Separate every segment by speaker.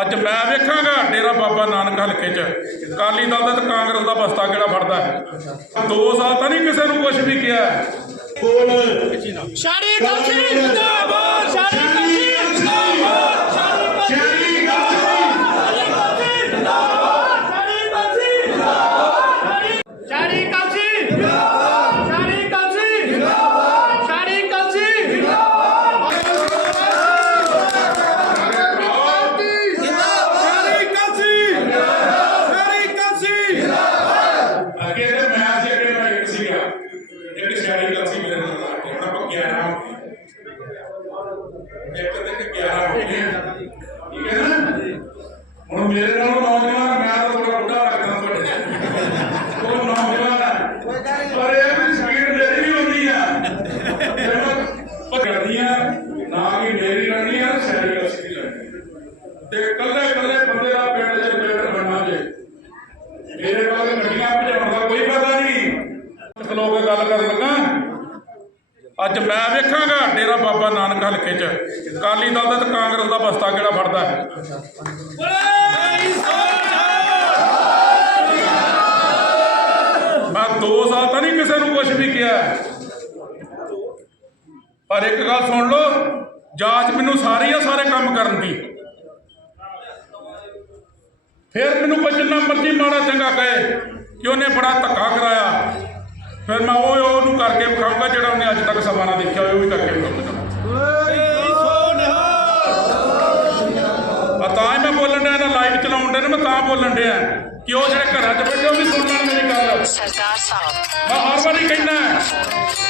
Speaker 1: ਅੱਜ ਮੈਂ ਵੇਖਾਂਗਾ ਡੇਰਾ ਬਾਬਾ ਨਾਨਕ ਹਲਕੇ 'ਚ। ਅਕਾਲੀ ਦਲ ਦਾ ਤੇ ਕਾਂਗਰਸ ਦਾ ਬਸਤਾ ਕਿਹੜਾ ਫੜਦਾ ਹੈ? ਦੋ ਸਾਲ ਤਾਂ ਨਹੀਂ ਕਿਸੇ ਨੂੰ ਕੁਝ ਵੀ ਕਿਹਾ।
Speaker 2: ਸ਼ਾਰੀ ਕਾਸ਼ੀ ਜਿੰਦਾਬਾਦ ਸ਼ਾਰੀ ਕਾਸ਼ੀ ਜਿੰਦਾਬਾਦ ਸ਼ਾਰੀ ਕਾਸ਼ੀ ਜਿੰਦਾਬਾਦ ਸ਼ਾਰੀ ਕਾਸ਼ੀ ਜਿੰਦਾਬਾਦ ਸ਼ਾਰੀ ਕਾਸ਼ੀ ਜਿੰਦਾਬਾਦ ਸ਼ਾਰੀ ਕਾਸ਼ੀ ਜਿੰਦਾਬਾਦ ਸ਼ਾਰੀ ਕਾਸ਼ੀ ਜਿੰਦਾਬਾਦ
Speaker 1: ਅੱਗੇ ਤੇ ਮੈਂ ਸੀ ਅੱਗੇ ਮੈਂ ਇੱਕ ਸੀਗਾ ਇੱਕ ਸ਼ਹਿਰੀ ਕਲਸੀ ਮੇਰੇ ਨਾਲ ਆ ਕੇ ਹੁਣ ਆਪਾਂ 11 ਹੋ ਗਏ ਇੱਕ ਤੇ ਕਿ 11 ਹੋ ਗਏ ਠੀਕ ਹੈ ਨਾ ਹੁਣ ਮੇਰੇ ਨਾਲ ਨੌਜਵਾਨ ਮੈਂ ਤਾਂ ਥੋੜਾ ਬੁੱਢਾ ਲੱਗਦਾ ਤੁਹਾਡੇ ਉਹ ਨੌਜਵਾਨ ਹੈ। ਪਰ ਇਹ ਵੀ ਸਪੀਡ ਮੇਰੀ ਵੀ ਹੁੰਦੀ ਆ। ਪਕੜਦੀਆਂ ਨਾ ਕਿ ਮੇਰੀ ਲੜਨੀ ਆ ਕਲਸੀ ਦੀ ਲੜਨੀ ਤੇ ਕੱਲੇ ਕੱਲੇ ਬੰਦੇ ਦਾ ਪਿੰਡ ਦੇ ਪਿੰਡ ਬਣਨਾ ਜੇ। ਮੇਰੇ ਕੋਲ ਗੱਡੀਆਂ ਭਜਾਉਣ ਦਾ ਕੋਈ ਪਤਾ ਨਹੀਂ। ਖਲੋ ਕੇ ਗੱਲ ਕਰਨ ਲੱਗਾ। ਅੱਜ ਮੈਂ ਵੇਖਾਂਗਾ ਡੇਰਾ ਬਾਬਾ ਨਾਨਕ ਹਲਕੇ 'ਚ। ਅਕਾਲੀ ਦਲ ਦਾ ਤੇ ਕਾਂਗਰਸ ਦਾ ਬਸਤਾ ਕਿਹੜਾ ਫੜਦਾ ਹੈ? ਮੈਂ ਦੋ ਸਾਲ ਤਾਂ ਨਹੀਂ ਕਿਸੇ ਨੂੰ ਕੁਝ ਵੀ ਕਿਹਾ। ਪਰ ਇੱਕ ਗੱਲ ਸੁਣ ਲਓ, ਜਾਂਚ ਮੈਨੂੰ ਸਾਰੀ ਆ, ਸਾਰੇ ਕੰਮ ਕਰਨ ਦੀ। ਫਿਰ ਮੈਨੂੰ ਕੋਈ ਜਿੰਨਾ ਮਰਜ਼ੀ ਮਾੜਾ ਚੰਗਾ ਕਹੇ ਕਿ ਉਹਨੇ ਬੜਾ ਧੱਕਾ ਕਰਾਇਆ। ਫਿਰ ਮੈਂ ਉਹ ਉਹਨੂੰ ਕਰਕੇ ਵਿਖਾਊਂਗਾ ਜਿਹੜਾ ਉਹਨੇ ਅੱਜ ਤੱਕ ਸਮਾਂ ਨਾ ਦੇਖਿਆ ਹੋਵੇ ਉਹ ਵੀ ਕਰਕੇ ਵਿਖਾਊਂਗਾ ਆ ਤਾਂ ਹੀ ਮੈਂ ਬੋਲਣ ਡਿਆ ਨਾ ਲਾਈਵ ਚਲਾਉਣ ਡਿਆ ਨਾ ਮੈਂ ਤਾਂ ਬੋਲਣ ਡਿਆ ਕਿ ਉਹ ਜਿਹੜੇ ਘਰਾਂ 'ਚ ਬੈਠੇ ਉਹ ਵੀ ਸੁਣ ਲੈਣ ਮੇਰੀ ਗੱਲ।
Speaker 3: ਸਰਦਾਰ ਸਾਹਿਬ।
Speaker 1: ਮੈਂ ਹਰ ਵਾਰੀ ਕਹਿੰਦਾ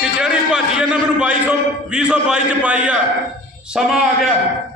Speaker 1: ਕਿ ਜਿਹੜੀ ਭਾਜੀ ਇਹਨਾਂ ਮੈਨੂੰ 2200 2022 ਚ ਪਾਈ ਆ ਸਮਾਂ ਆ ਗਿਆ।